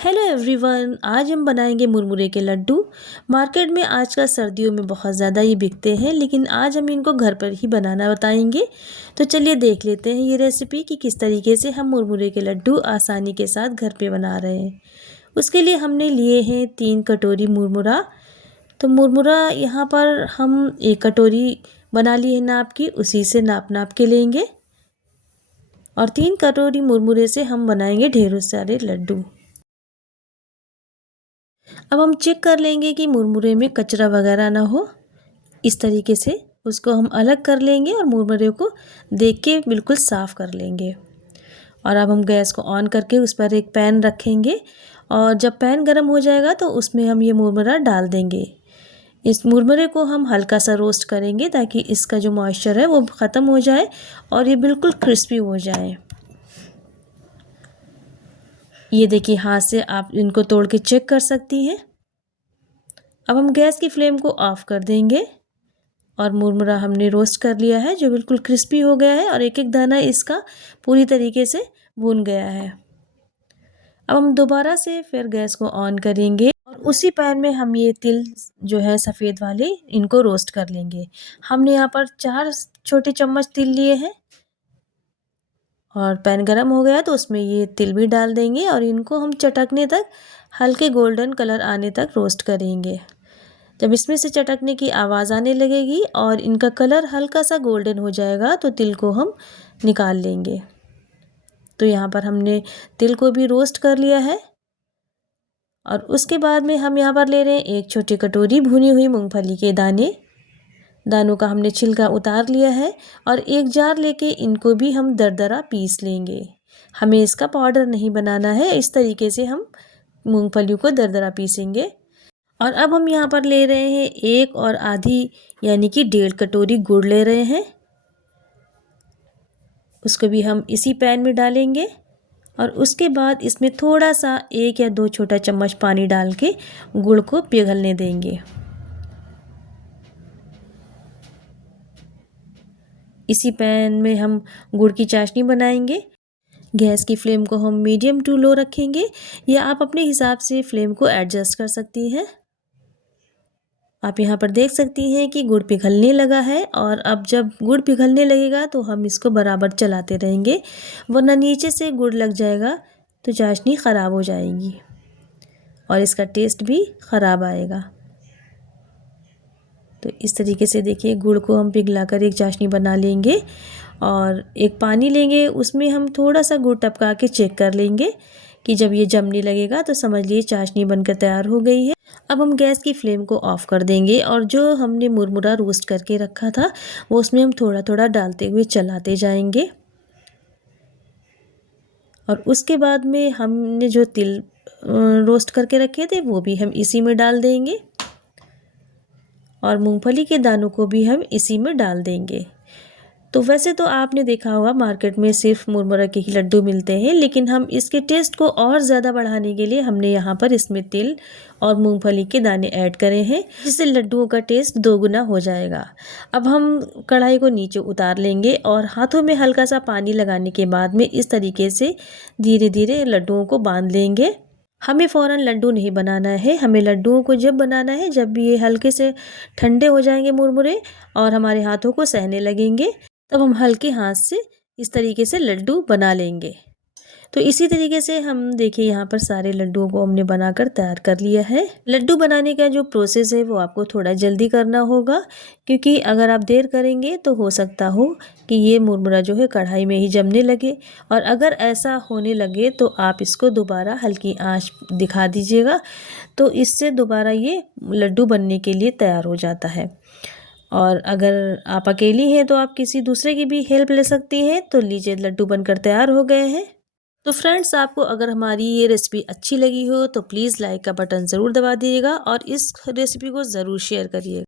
Hello everyone, आज हम बनाएंगे मुरमुरे के लड्डू। मार्केट में आजकल सर्दियों में बहुत ज़्यादा ये बिकते हैं, लेकिन आज हम इनको घर पर ही बनाना बताएंगे। तो चलिए देख लेते हैं ये रेसिपी कि किस तरीके से हम मुरमुरे के लड्डू आसानी के साथ घर पे बना रहे हैं। उसके लिए हमने लिए हैं 3 कटोरी मुरमुरा। तो मुरमुरा यहाँ पर हम 1 कटोरी बना लिए हैं नाप की, उसी से नाप के लेंगे। और 3 कटोरी मुरमुरे से हम बनाएंगे ढेरों सारे लड्डू। अब हम चेक कर लेंगे कि मुरमुरे में कचरा वगैरह ना हो। इस तरीके से उसको हम अलग कर लेंगे और मुरमुरे को देख के बिल्कुल साफ़ कर लेंगे। और अब हम गैस को ऑन करके उस पर एक पैन रखेंगे और जब पैन गर्म हो जाएगा तो उसमें हम ये मुरमुरा डाल देंगे। इस मुरमुरे को हम हल्का सा रोस्ट करेंगे ताकि इसका जो मॉइस्चर है वो ख़त्म हो जाए और ये बिल्कुल क्रिस्पी हो जाए। ये देखिए, हाथ से आप इनको तोड़ के चेक कर सकती हैं। अब हम गैस की फ्लेम को ऑफ़ कर देंगे और मुरमुरा हमने रोस्ट कर लिया है जो बिल्कुल क्रिस्पी हो गया है और एक एक दाना इसका पूरी तरीके से भून गया है। अब हम दोबारा से फिर गैस को ऑन करेंगे और उसी पैन में हम ये तिल जो है सफ़ेद वाले इनको रोस्ट कर लेंगे। हमने यहाँ पर 4 छोटे चम्मच तिल लिए हैं और पैन गरम हो गया तो उसमें ये तिल भी डाल देंगे और इनको हम चटकने तक हल्के गोल्डन कलर आने तक रोस्ट करेंगे। जब इसमें से चटकने की आवाज़ आने लगेगी और इनका कलर हल्का सा गोल्डन हो जाएगा तो तिल को हम निकाल लेंगे। तो यहाँ पर हमने तिल को भी रोस्ट कर लिया है और उसके बाद में हम यहाँ पर ले रहे हैं 1 छोटी कटोरी भुनी हुई मूंगफली के दाने। दानों का हमने छिलका उतार लिया है और एक जार लेके इनको भी हम दरदरा पीस लेंगे। हमें इसका पाउडर नहीं बनाना है, इस तरीके से हम मूंगफलियों को दरदरा पीसेंगे। और अब हम यहाँ पर ले रहे हैं 1 और आधी यानी कि 1.5 कटोरी गुड़ ले रहे हैं। उसको भी हम इसी पैन में डालेंगे और उसके बाद इसमें थोड़ा सा 1 या 2 छोटा चम्मच पानी डाल के गुड़ को पिघलने देंगे। इसी पैन में हम गुड़ की चाशनी बनाएंगे। गैस की फ्लेम को हम मीडियम टू लो रखेंगे या आप अपने हिसाब से फ्लेम को एडजस्ट कर सकती हैं। आप यहाँ पर देख सकती हैं कि गुड़ पिघलने लगा है और अब जब गुड़ पिघलने लगेगा तो हम इसको बराबर चलाते रहेंगे, वरना नीचे से गुड़ लग जाएगा तो चाशनी ख़राब हो जाएगी और इसका टेस्ट भी ख़राब आएगा। तो इस तरीके से देखिए, गुड़ को हम पिघलाकर एक चाशनी बना लेंगे और एक पानी लेंगे, उसमें हम थोड़ा सा गुड़ टपका के चेक कर लेंगे कि जब ये जमने लगेगा तो समझ लीजिए चाशनी बनकर तैयार हो गई है। अब हम गैस की फ्लेम को ऑफ़ कर देंगे और जो हमने मुरमुरा रोस्ट करके रखा था वो उसमें हम थोड़ा थोड़ा डालते हुए चलाते जाएंगे। और उसके बाद में हमने जो तिल रोस्ट करके रखे थे वो भी हम इसी में डाल देंगे और मूंगफली के दानों को भी हम इसी में डाल देंगे। तो वैसे तो आपने देखा होगा मार्केट में सिर्फ मुरमुरा के ही लड्डू मिलते हैं, लेकिन हम इसके टेस्ट को और ज़्यादा बढ़ाने के लिए हमने यहाँ पर इसमें तिल और मूंगफली के दाने ऐड करे हैं, जिससे लड्डुओं का टेस्ट दोगुना हो जाएगा। अब हम कढ़ाई को नीचे उतार लेंगे और हाथों में हल्का सा पानी लगाने के बाद में इस तरीके से धीरे धीरे लड्डुओं को बांध लेंगे। हमें फ़ौरन लड्डू नहीं बनाना है, हमें लड्डुओं को जब बनाना है जब ये हल्के से ठंडे हो जाएंगे मुरमुरे और हमारे हाथों को सहने लगेंगे, तब हम हल्के हाथ से इस तरीके से लड्डू बना लेंगे। तो इसी तरीके से हम देखिए यहाँ पर सारे लड्डुओं को हमने बनाकर तैयार कर लिया है। लड्डू बनाने का जो प्रोसेस है वो आपको थोड़ा जल्दी करना होगा, क्योंकि अगर आप देर करेंगे तो हो सकता हो कि ये मुरमुरा जो है कढ़ाई में ही जमने लगे, और अगर ऐसा होने लगे तो आप इसको दोबारा हल्की आंच दिखा दीजिएगा, तो इससे दोबारा ये लड्डू बनने के लिए तैयार हो जाता है। और अगर आप अकेली हैं तो आप किसी दूसरे की भी हेल्प ले सकती हैं। तो लीजिए, लड्डू बनकर तैयार हो गए हैं। तो फ्रेंड्स, आपको अगर हमारी ये रेसिपी अच्छी लगी हो तो प्लीज़ लाइक का बटन ज़रूर दबा दीजिएगा और इस रेसिपी को ज़रूर शेयर करिए।